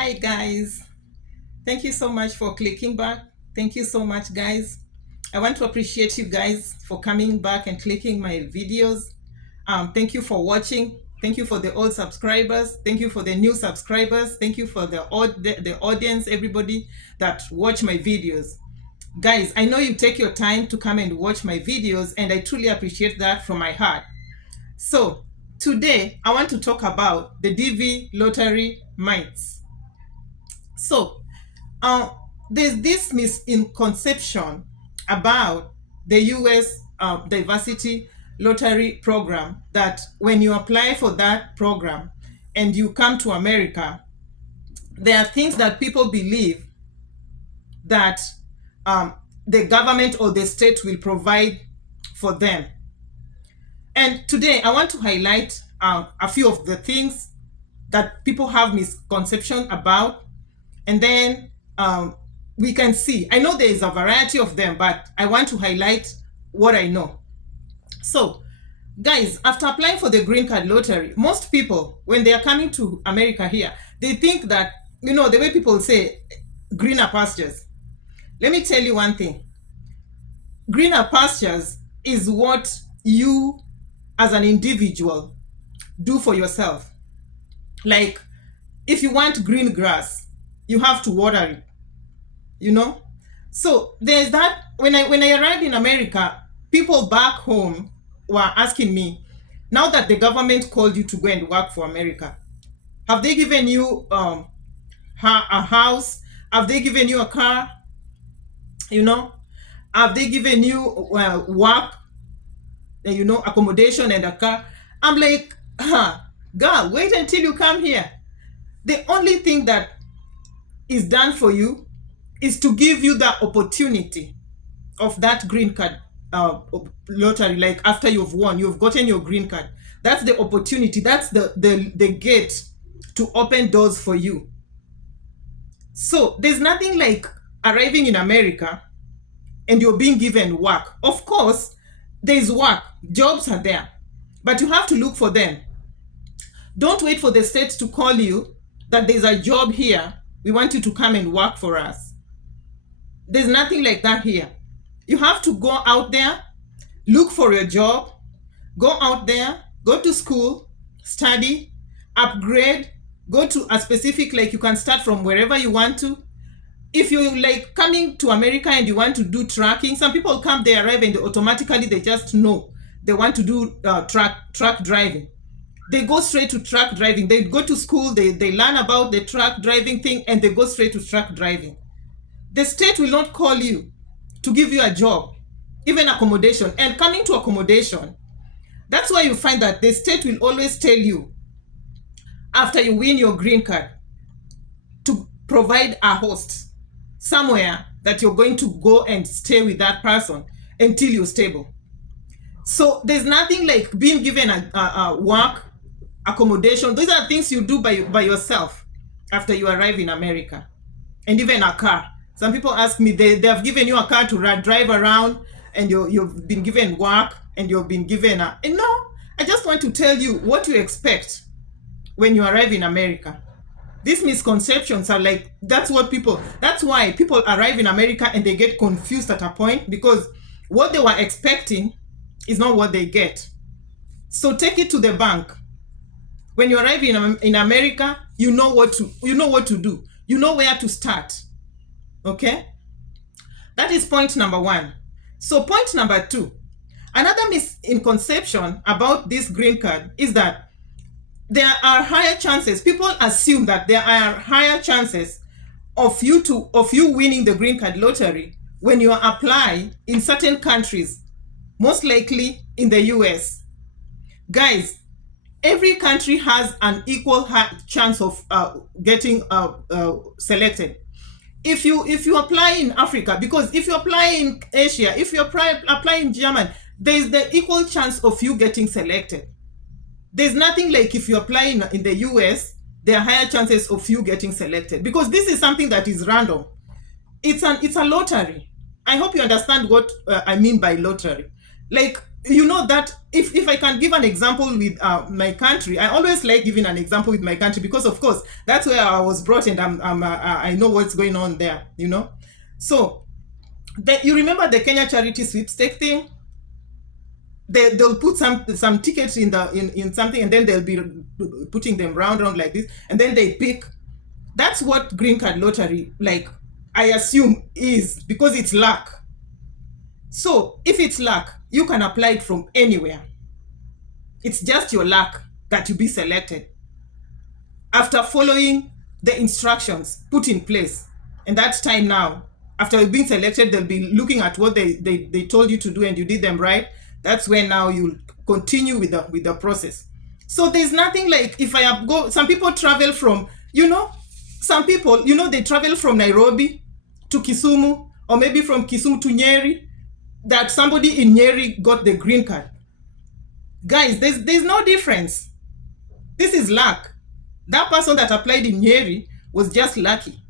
Hi guys, thank you so much for clicking back. Thank you so much guys. I want to appreciate you guys for coming back and clicking my videos. Thank you for watching. Thank you for the old subscribers. Thank you for the new subscribers. Thank you for the audience, everybody that watch my videos. Guys, I know you take your time to come and watch my videos, and I truly appreciate that from my heart. So today I want to talk about the DV lottery myths. So there's this misconception about the US diversity lottery program, that when you apply for that program and you come to America, there are things that people believe that the government or the state will provide for them. And today I want to highlight a few of the things that people have misconception about, and then we can see. I know there is a variety of them, but I want to highlight what I know. So, guys, after applying for the green card lottery, most people, when they are coming to America here, they think that, the way people say, greener pastures. Let me tell you one thing. Greener pastures is what you, as an individual, do for yourself. Like, if you want green grass, you have to water it, So there's that. When I arrived in America, people back home were asking me, now that the government called you to go and work for America, have they given you a house? Have they given you a car? Have they given you work, accommodation and a car? I'm like, girl, wait until you come here. The only thing that is done for you is to give you the opportunity of that green card lottery. Like, after you've won, you've gotten your green card, that's the opportunity, that's the gate to open doors for you. So there's nothing like arriving in America and you're being given work. Of course there's work, jobs are there, but you have to look for them. Don't wait for the state to call you that there's a job here, we want you to come and work for us. There's nothing like that here. You have to go out there, look for your job, go out there, go to school, study, upgrade, go to a specific, like, you can start from wherever you want to. If you like coming to America and you want to do trucking, some people come, they arrive and automatically they just know they want to do truck driving. They go straight to truck driving. They go to school, they learn about the truck driving thing, and they go straight to truck driving. The state will not call you to give you a job, even accommodation. And coming to accommodation, that's why you find that the state will always tell you, after you win your green card, to provide a host somewhere that you're going to go and stay with that person until you're stable. So there's nothing like being given a work, accommodation. These are things you do by yourself after you arrive in America. And even a car. Some people ask me, they have given you a car to drive around, and you've been given work, and you've been given and no, I just want to tell you what you expect when you arrive in America. These misconceptions are like, that's why people arrive in America and they get confused at a point, because what they were expecting is not what they get. So take it to the bank. When you arrive in America, you know what to do. You know where to start. Okay? That is point number one. So point number two, another misconception about this green card is that there are higher chances. People assume that there are higher chances of you winning the green card lottery when you apply in certain countries, most likely in the US. Guys, every country has an equal chance of getting selected. If you apply in Africa, because if you apply in Asia, if you apply in Germany, there is the equal chance of you getting selected. There's nothing like if you apply in the US, there are higher chances of you getting selected, because this is something that is random. It's a lottery. I hope you understand what I mean by lottery. Like, you know that if I can give an example with my country, I always like giving an example with my country because of course that's where I was brought and I know what's going on there, you know. So you remember the Kenya charity sweepstake thing? They'll put some tickets in something, and then they'll be putting them round like this, and then they pick. That's what green card lottery, like, I assume is, because it's luck. So if it's luck, you can apply it from anywhere. It's just your luck that you be selected after following the instructions put in place. And that time now, after you've been selected, they'll be looking at what they told you to do and you did them right. That's when now you'll continue with the process. So there's nothing like, if I go, some people travel from, some people, they travel from Nairobi to Kisumu, or maybe from Kisumu to Nyeri, that somebody in Nyeri got the green card. Guys, there's no difference. This is luck. That person that applied in Nyeri was just lucky.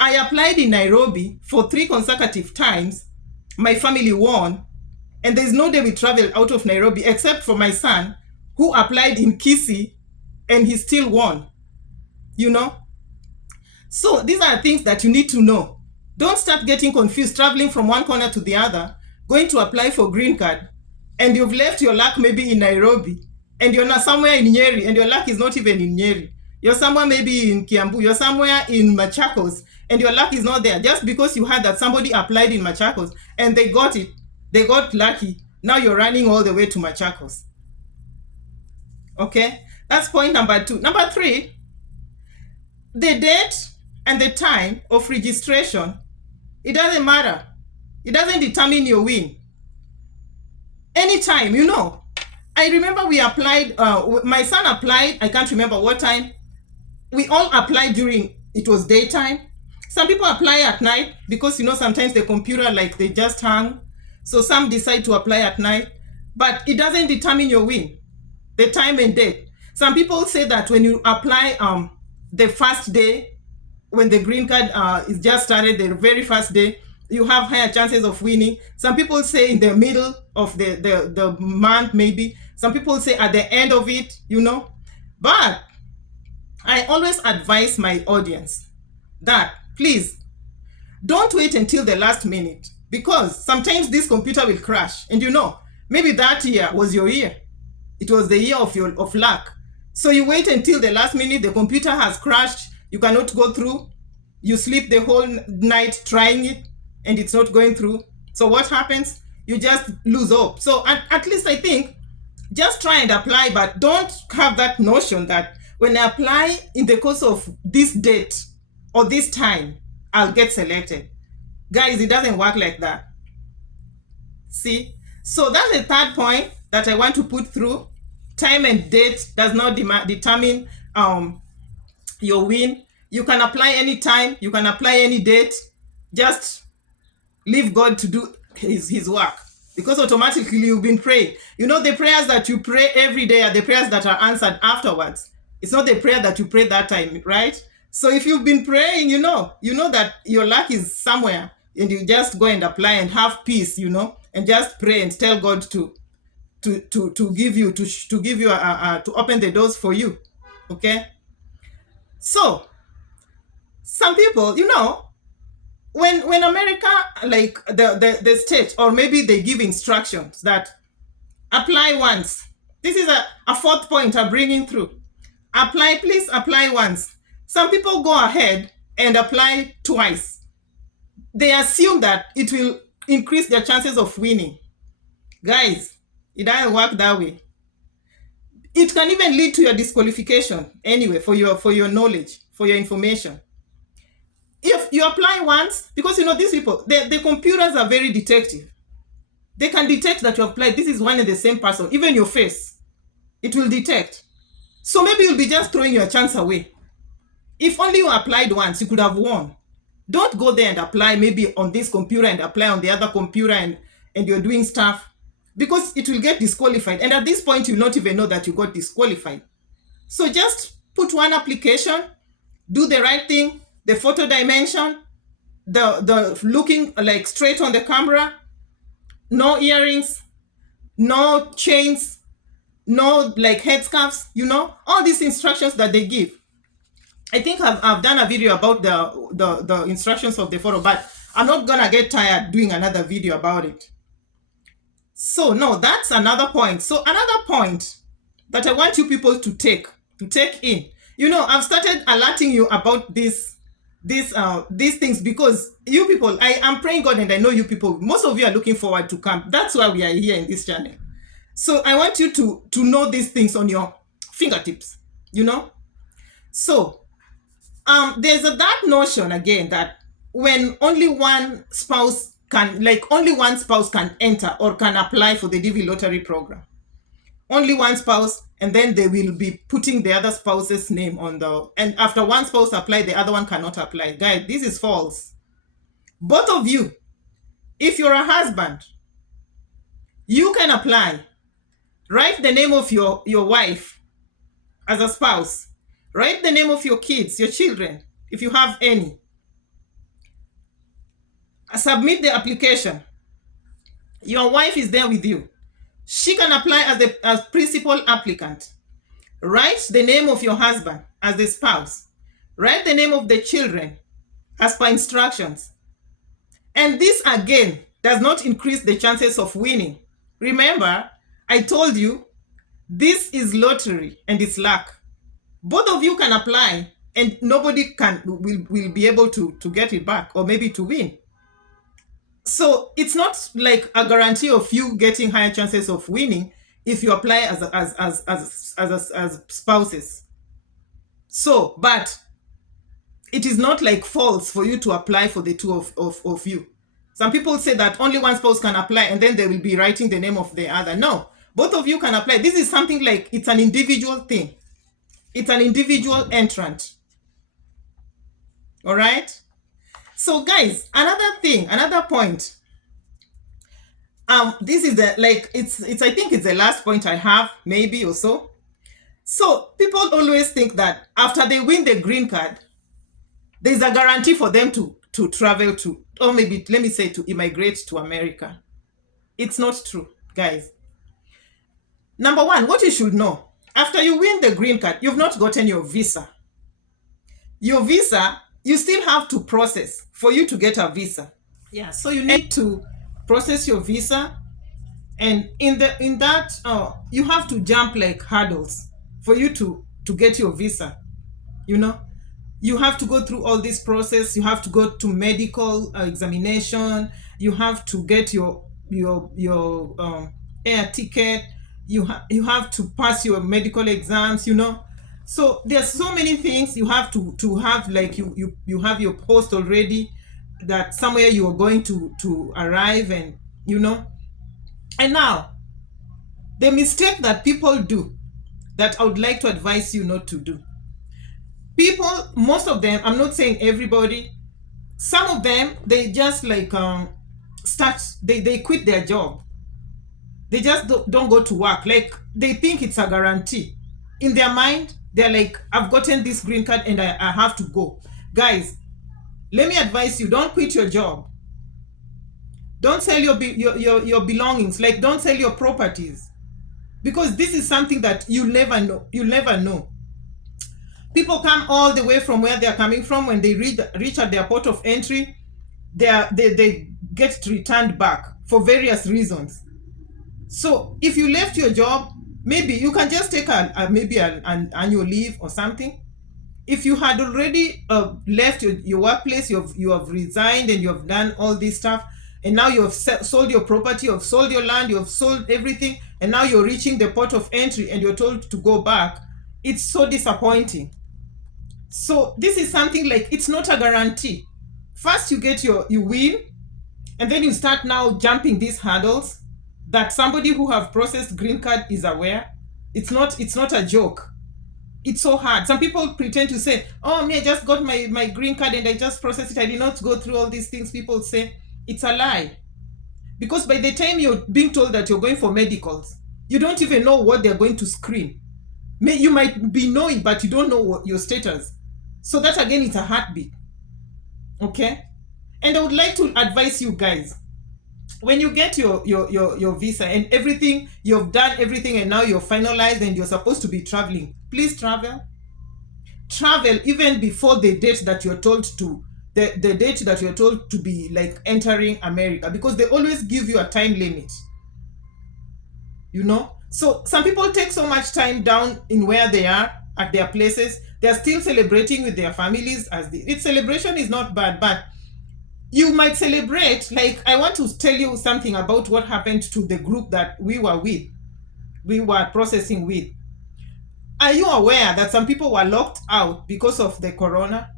I applied in Nairobi for 3 consecutive times. My family won. And there's no day we traveled out of Nairobi except for my son, who applied in Kisii and he still won. So these are things that you need to know. Don't start getting confused, traveling from one corner to the other, going to apply for green card, and you've left your luck maybe in Nairobi, and you're not somewhere in Nyeri, and your luck is not even in Nyeri. You're somewhere maybe in Kiambu, you're somewhere in Machakos, and your luck is not there. Just because you heard that somebody applied in Machakos and they got it, they got lucky, now you're running all the way to Machakos. Okay, that's point number 2. Number 3, the date and the time of registration, it doesn't matter. It doesn't determine your win. Anytime, I remember we applied, my son applied, I can't remember what time. We all applied during, it was daytime. Some people apply at night because, sometimes the computer, like, they just hang. So some decide to apply at night. But it doesn't determine your win, the time and date. Some people say that when you apply the first day, when the green card is just started, the very first day, you have higher chances of winning. Some people say in the middle of the month, maybe. Some people say at the end of it, But I always advise my audience that, please, don't wait until the last minute, because sometimes this computer will crash. And maybe that year was your year. It was the year of luck. So you wait until the last minute, the computer has crashed, you cannot go through. You sleep the whole night trying it, and it's not going through. So what happens? You just lose hope. So at least I think, just try and apply, but don't have that notion that when I apply in the course of this date or this time, I'll get selected. Guys, it doesn't work like that. See? So that's the third point that I want to put through. Time and date does not determine your win. You can apply any time, you can apply any date. Just leave God to do his work, because automatically you've been praying. The prayers that you pray every day are the prayers that are answered afterwards. It's not the prayer that you pray that time, right? So if you've been praying, you know that your luck is somewhere, and you just go and apply and have peace, and just pray and tell God to give you to open the doors for you. Okay? So some people, when America, like the state, or maybe they give instructions that apply once. This is a fourth point I'm bringing through. Please apply once. Some people go ahead and apply twice. They assume that it will increase their chances of winning. Guys, it doesn't work that way. It can even lead to your disqualification anyway, for your knowledge, for your information. If you apply once, because these people, the computers are very detective. They can detect that you applied. This is one and the same person. Even your face, it will detect. So maybe you'll be just throwing your chance away. If only you applied once, you could have won. Don't go there and apply maybe on this computer and apply on the other computer and you're doing stuff, because it will get disqualified. And at this point, you'll not even know that you got disqualified. So just put one application, do the right thing, the photo dimension, the looking like straight on the camera, no earrings, no chains, no like headscarves, all these instructions that they give. I think I've done a video about the instructions of the photo, but I'm not gonna get tired doing another video about it. So no, that's another point. So another point that I want you people to take in. I've started alerting you about these things because you people, I am praying God, and I know you people, most of you are looking forward to come. That's why we are here in this channel. So I want you to know these things on your fingertips, So there's that notion again that when only one spouse can enter or can apply for the DV lottery program. Only one spouse, and then they will be putting the other spouse's name on and after one spouse apply, the other one cannot apply. Guys, this is false. Both of you, if you're a husband, you can apply. Write the name of your wife as a spouse. Write the name of your kids, your children, if you have any. Submit the application. Your wife is there with you. She can apply as principal applicant. Write the name of your husband as the spouse. Write the name of the children as per instructions. And this again does not increase the chances of winning. Remember, I told you this is lottery and it's luck. Both of you can apply and nobody will be able to get it back or maybe to win. So it's not like a guarantee of you getting higher chances of winning if you apply as spouses. So, but it is not like false for you to apply for the two of you. Some people say that only one spouse can apply and then they will be writing the name of the other. No, both of you can apply. This is something like, it's an individual thing. It's an individual entrant. All right. So guys, another point. This is it's I think it's the last point I have, maybe or so. So people always think that after they win the green card, there's a guarantee for them to travel to, or maybe let me say, to immigrate to America. It's not true, guys. Number one, what you should know, after you win the green card, you've not gotten your visa. Your visa, you still have to process for you to get a visa. Yeah, so you need to process your visa, and in that you have to jump like hurdles for you to get your visa. You have to go through all this process. You have to go to medical examination. You have to get your air ticket. You have to pass your medical exams. So there's so many things you have to have, like you have your post already, that somewhere you are going to arrive, and and now the mistake that people do, that I would like to advise you not to do. People, most of them, I'm not saying everybody, some of them, they just like they quit their job. They just don't go to work. Like, they think it's a guarantee. In their mind, they're like, I've gotten this green card and I have to go. Guys, let me advise you, don't quit your job. Don't sell your belongings. Like, don't sell your properties, because this is something that you never know. You'll never know. People come all the way from where they're coming from. When they reach at their port of entry, they get returned back for various reasons. So if you left your job, maybe you can just take maybe an annual leave or something. If you had already left your workplace, you have resigned and you have done all this stuff, and now you have sold your property, you have sold your land, you have sold everything, and now you're reaching the port of entry and you're told to go back. It's so disappointing. So this is something like, it's not a guarantee. First you get you win, and then you start now jumping these hurdles that somebody who have processed green card is aware. It's not a joke. It's so hard. Some people pretend to say, oh, me, I just got my green card and I just processed it. I did not go through all these things. People say it's a lie. Because by the time you're being told that you're going for medicals, you don't even know what they're going to screen. You might be knowing, but you don't know what your status. So that again, it's a heartbeat. Okay? And I would like to advise you guys, when you get your visa and everything, you've done everything, and now you're finalized and you're supposed to be traveling, please travel even before the date that you're told to, the date that you're told to be like entering America, because they always give you a time limit, you know. So some people take so much time down in where they are at their places. They're still celebrating with their families. Its celebration is not bad, but you might celebrate. Like, I want to tell you something about what happened to the group that we were processing with. Are you aware that some people were locked out because of the corona?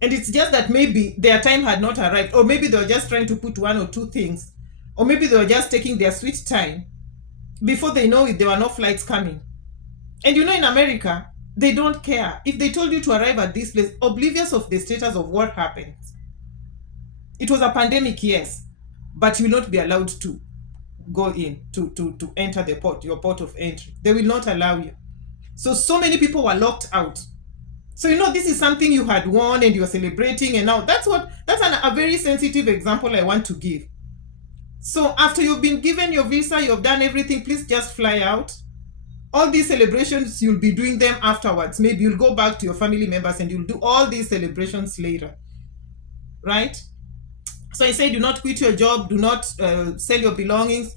And it's just that maybe their time had not arrived, or maybe they were just trying to put one or two things, or maybe they were just taking their sweet time. Before they know it, there were no flights coming. And you know, in America, they don't care. If they told you to arrive at this place, oblivious of the status of what happened. It was a pandemic, yes, but you will not be allowed to go in to enter the port, your port of entry. They will not allow you. So many people were locked out. So, you know, this is something you had won and you're celebrating, and now that's a very sensitive example I want to give. So after you've been given your visa, you've done everything, please just fly out. All these celebrations, you'll be doing them afterwards. Maybe you'll go back to your family members and you'll do all these celebrations later, right? So I say, do not quit your job, do not sell your belongings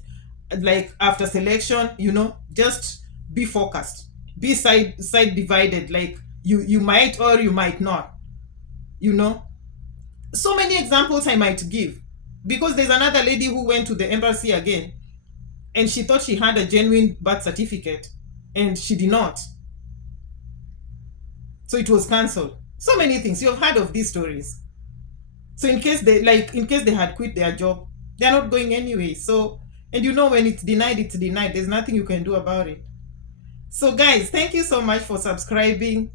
like after selection, you know. Just be focused, be side divided. Like, you might or you might not, you know. So many examples I might give, because there's another lady who went to the embassy again and she thought she had a genuine birth certificate and she did not, so it was cancelled. So many things, you've heard of these stories. So in case they had quit their job, they're not going anyway. So, and you know, when it's denied, it's denied. There's nothing you can do about it. So guys, thank you so much for subscribing.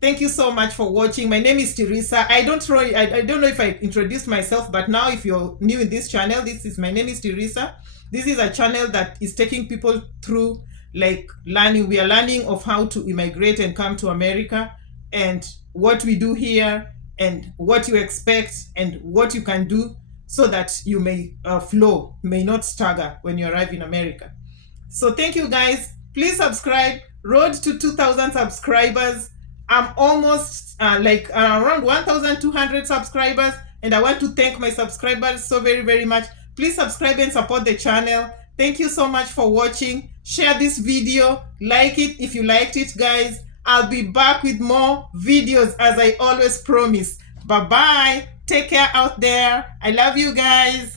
Thank you so much for watching. My name is Teresa. I don't know if I introduced myself, but now if you're new in this channel, my name is Teresa. This is a channel that is taking people through like learning. We are learning of how to immigrate and come to America, and what we do here, and what you expect, and what you can do so that you may may not stagger when you arrive in America. So thank you guys. Please subscribe. Road to 2,000 subscribers. I'm almost around 1,200 subscribers, and I want to thank my subscribers so very, very much. Please subscribe and support the channel. Thank you so much for watching. Share this video, like it if you liked it, guys. I'll be back with more videos as I always promise. Bye bye. Take care out there. I love you guys.